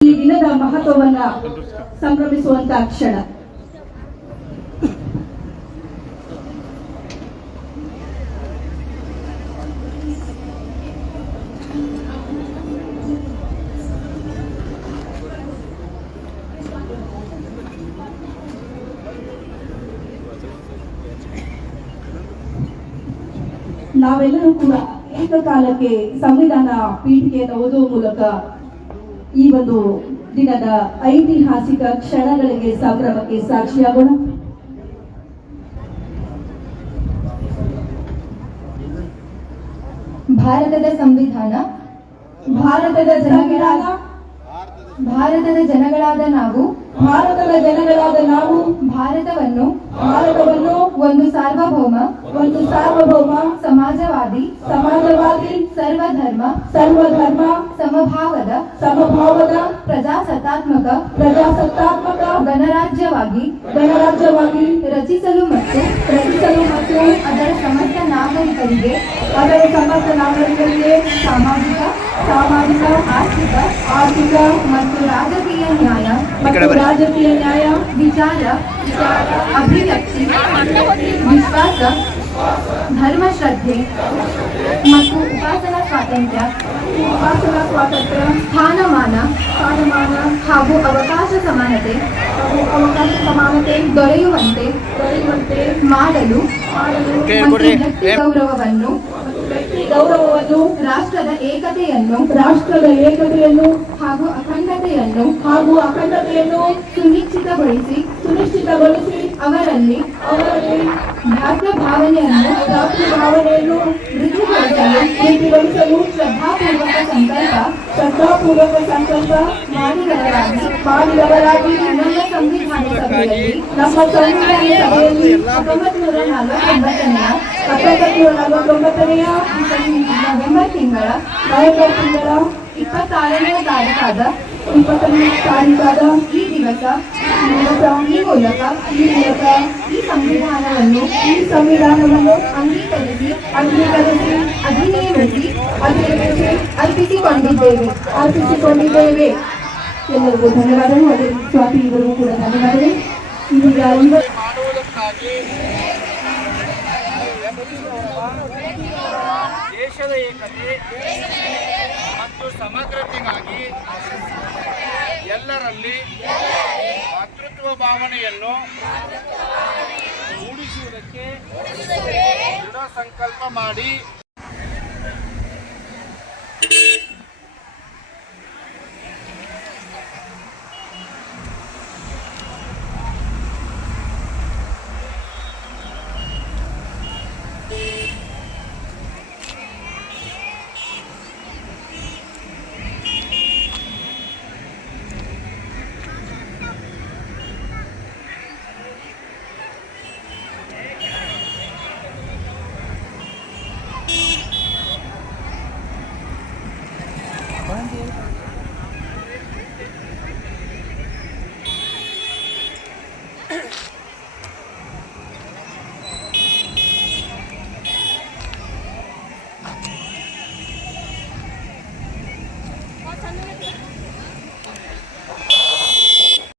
ಈ ದಿನದ ಮಹತ್ವವನ್ನ ಸಂಭ್ರಮಿಸುವಂತಹ ಕ್ಷಣ. ನಾವೆಲ್ಲರೂ ಕೂಡ ಏಕಕಾಲಕ್ಕೆ ಸಂವಿಧಾನ ಪೀಠಿಕೆಯನ್ನು ಓದುವ ಮೂಲಕ ಈ ಒಂದು ದಿನದ ಐತಿಹಾಸಿಕ ಕ್ಷಣಗಳಿಗೆ ಸಂಭ್ರಮಕ್ಕೆ ಸಾಕ್ಷಿಯಾಗೋಣ. ಭಾರತದ ಸಂವಿಧಾನ ಭಾರತದ ಜನಗಳಾದ ನಾವು ಭಾರತವನ್ನು ಒಂದು ಸಾರ್ವಭೌಮ ಸಮಾಜವಾದಿ ಸರ್ವಧರ್ಮ ಸಮಭಾವದ ಪ್ರಜಾಸತ್ತಾತ್ಮಕ ಗಣರಾಜ್ಯವಾಗಿ ರಚಿಸಲು ಮತ್ತು ಅದರ ಸಮಸ್ತ ನಾಗರಿಕರಿಗೆ ಸಾಮಾಜಿಕ ಆರ್ಥಿಕ ಮತ್ತು ರಾಜಕೀಯ ನ್ಯಾಯ ವಿಚಾರ ಅಭಿವ್ಯಕ್ತಿ ವಿಶ್ವಾಸ ಧರ್ಮಶ್ರದ್ಧೆ ಮತ್ತು ಉಪಾಸನಾ ಸ್ವಾತಂತ್ರ್ಯ ಸ್ಥಾನಮಾನ ಹಾಗೂ ಅವಕಾಶ ಸಮಾನತೆ ದೊರೆಯುವಂತೆ ಮಾಡಲು ವ್ಯಕ್ತಿ ಗೌರವವನ್ನು ರಾಷ್ಟ್ರದ ಏಕತೆಯನ್ನು ಹಾಗೂ ಅಖಂಡತೆಯನ್ನು ಸುನಿಶ್ಚಿತಗೊಳಿಸಿ ಅವರಲ್ಲಿ ಭ್ರಾತೃ ಭಾವನೆಯನ್ನು ವೃದ್ಧಿಗೊಳಿಸಲು ಶ್ರದ್ಧಾಪೂರ್ವಕ ಸಂಕಲ್ಪ ಮಾಡಿದವರಾಗಿ ನಮ್ಮ ಸಂವಿಧಾನ ಸಭೆಯಲ್ಲಿ 1949 ನವೆಂಬರ್ ತಿಂಗಳ 26ನೇ ತಾರೀಕಾದ ಈ ದಿವಸ ಈ ಮೂಲಕ ಈ ಸಂವಿಧಾನವನ್ನು ಅಂಗೀಕರಿಸಿ ಅಧಿನಿಯಮಿಸಿ ಅರ್ಪಿಸಿಕೊಂಡಿದ್ದೇವೆ. ಎಲ್ಲರಿಗೂ ಧನ್ಯವಾದಗಳು. ಅದೇ ಸ್ವಾತಿ ಇವರಿಗೂ ಕೂಡ ಧನ್ಯವಾದಗಳು. ಇದೀಗ ದೇಶದ ಏಕತೆ ಮತ್ತು ಸಮಗ್ರತೆಗಾಗಿ ಎಲ್ಲರಲ್ಲಿ ಮಾತೃತ್ವ ಭಾವನೆಯನ್ನು ಮೂಡಿಸುವುದಕ್ಕೆ ದೃಢ ಸಂಕಲ್ಪ ಮಾಡಿ